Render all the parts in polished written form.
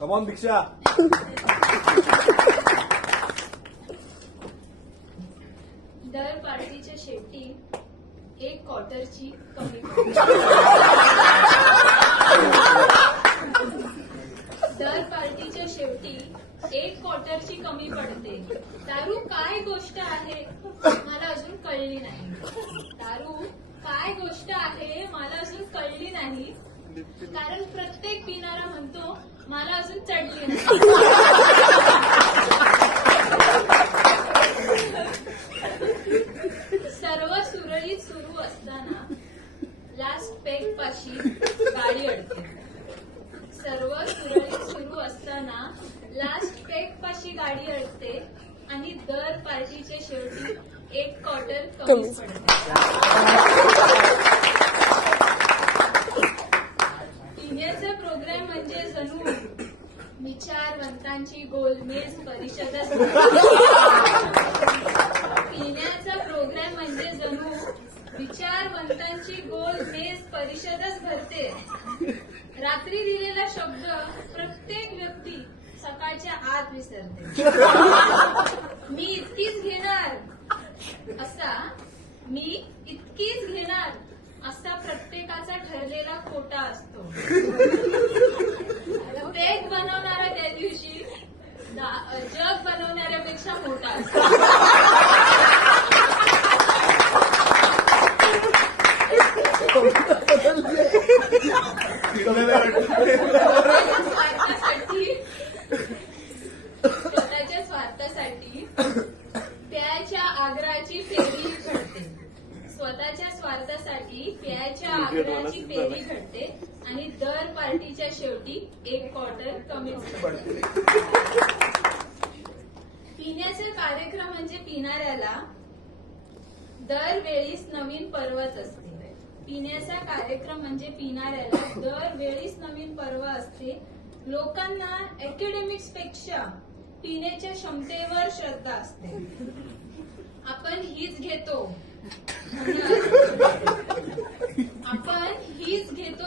Come on दीक्षा. दर पार्टीच्या शेवटी एक क्वार्टरची कमी दर पार्टीच्या शेवटी एक क्वार्टरची कमी पडते. दारू काय गोष्ट आहे मला अजून कळली नाही. दारू काय गोष्ट आहे मला अजून कळली नाही. कारण प्रत्येक पिणारा म्हणतो मला अजून चढली नाही. सर्व सुरळीत सुरू असताना लास्ट पेग पाशी गाडी अडते. सर्व सुरळीत सुरू असताना लास्ट पेग पाशी गाडी अडते आणि दर पार्टीच्या शेवटी एक क्वार्टर कमी पडते. पिण्याचा प्रोग्राम म्हणजे जणू विचारवंतांची गोलमेज परिषदच. पिण्याचा प्रोग्राम म्हणजे जणू विचारवंतांची गोलमेज परिषदच भरते. रात्री दिलेला शब्द प्रत्येक व्यक्ती सकाळच्या आत विसरते. मी इतकीच घेणार असा प्रत्येकाचा ठरलेला खोटा असतो. पेग बनवणारा त्या दिवशी जग बनवणाऱ्यापेक्षा मोठा असतो. स्वतःच्या स्वार्थासाठी प्याच्या आग्रहाची फेरी घडते. स्वतःच्या स्वार्थासाठी प्याच्या आग्रहाची फेरी घडते आणि दर पार्टीच्या शेवटी एक क्वार्टर कमीच पडते. पिण्याचे कार्यक्रम म्हणजे पिणाऱ्याला दरवेळीच नवीन पर्वच असते. पिण्याचा कार्यक्रम म्हणजे पिणाऱ्याला दरवेळीच नवीन पर्व असते. लोकांना अकॅडमिक्स पेक्षा पिण्याच्या क्षमतेवर श्रद्धा असते. आपण हीच घेतो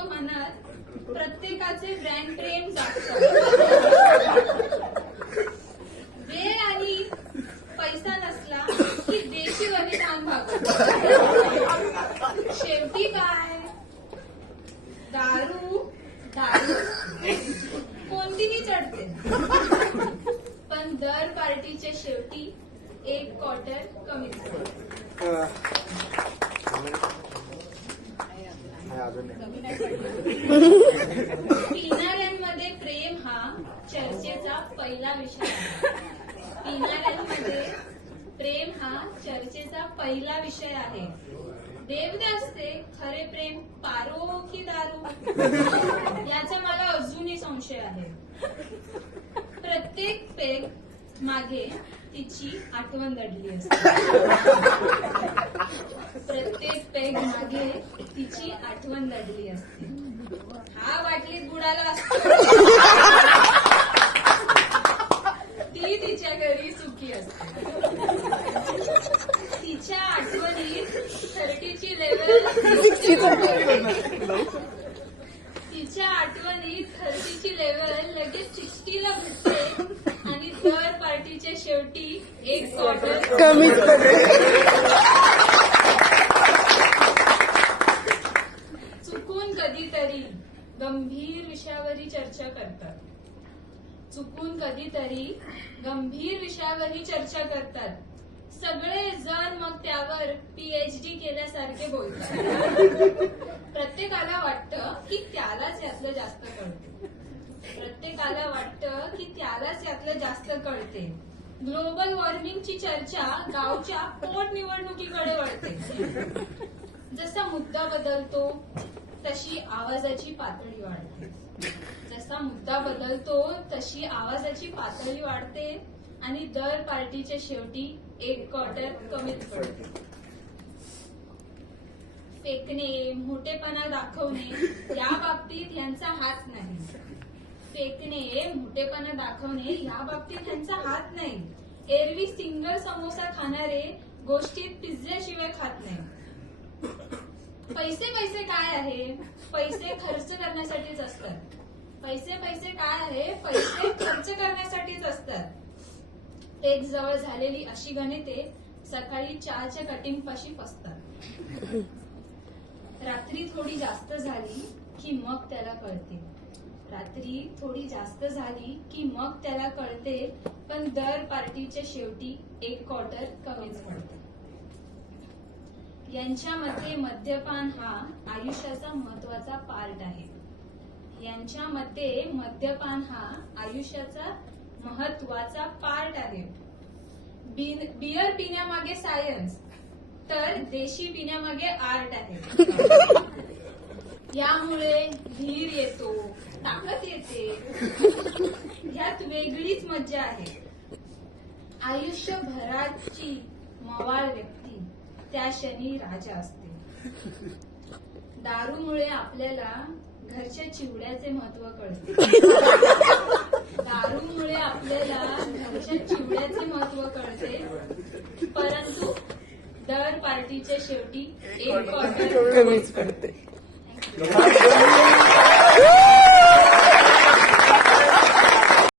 म्हणत प्रत्येकाचे ब्रँड प्रेम जागतात. वेळ आणि पैसा नसला की देशीवरी दान भागवतात. शेवटी काय दारू कोणतीही चढते. पण दर पार्टीच्या शेवटी एक क्वार्टर कमी पिणाऱ्यांमध्ये प्रेम हा चर्चेचा पहिला विषय आहे. पिणाऱ्यांमध्ये प्रेम हा चर्चेचा पहिला विषय आहे. देवदासचे खरे प्रेम पारो की दारू याचा मला अजूनही संशय आहे. प्रत्येक पेग मागे तिची आठवण दडली असते. प्रत्येक पेग मागे तिची आठवण दडली असते. हा बाटलीत बुडाला असतो ती तिच्या घरी सुखी असते. तिच्या आठवणीत 30ची लेवल लगेच 60ला भेटते आणि दर पार्टीच्या शेवटी एक क्वार्टर कमी पडते. चुकून कधीतरी गंभीर विषयावरही चर्चा करतात. सगळे जण मग त्यावर PhD केल्यासारखे बोलतात. प्रत्येकाला वाटतं की त्यालाच यातलं जास्त कळते. ग्लोबल वॉर्मिंगची चर्चा गावच्या पोटनिवडणुकीकडे वळते. जसा मुद्दा बदलतो तशी आवाजाची पातळी वाढते आणि दर पार्टीच्या शेवटी एक क्वार्टर कमीच पडते. फेकणे, मोठेपणा दाखवणे या बाबतीत यांचा हात नाही. एरवी सिंगल समोसा खाणारे गोष्टीत पिझ्झ्याशिवाय खात नाही. पैसे काय आहे? पैसे खर्च करण्यासाठीच असतात. पैसे पैसे काय आहे, पैसे खर्च करण्यासाठीच असतात. एक जवळ झालेली अशी गणिते सकाळी चहाच्या कटिंग पाशी फसतात. रात्री थोडी जास्त झाली की मग त्याला कळते, रात्री थोडी जास्त झाली की मग त्याला कळते, पण दर पार्टीच्या शेवटी एक क्वार्टर कमीच पडते. यांच्या मते मद्यपान हा आयुष्याचा महत्वाचा पार्ट आहे. यांच्या मते मद्यपान हा आयुष्याचा महत्वाचा पार्ट आहे. बियर पिण्यामागे सायन्स तर देशी पिण्यामागे आर्ट आहे. यामुळे धीर येतो, ताकद येते, यात वेगळीच मज्जा आहे. आयुष्यभराची मवाळ व्यक्ती त्या क्षणी राजा असते. दारूमुळे आपल्याला घरच्या चिवड्याचे महत्व कळते. दारूमुळे आपल्याला घरच्या चिवड्याचे महत्व कळते, परंतु दर पार्टीच्या शेवटी एक क्वार्टर कमीच पडते.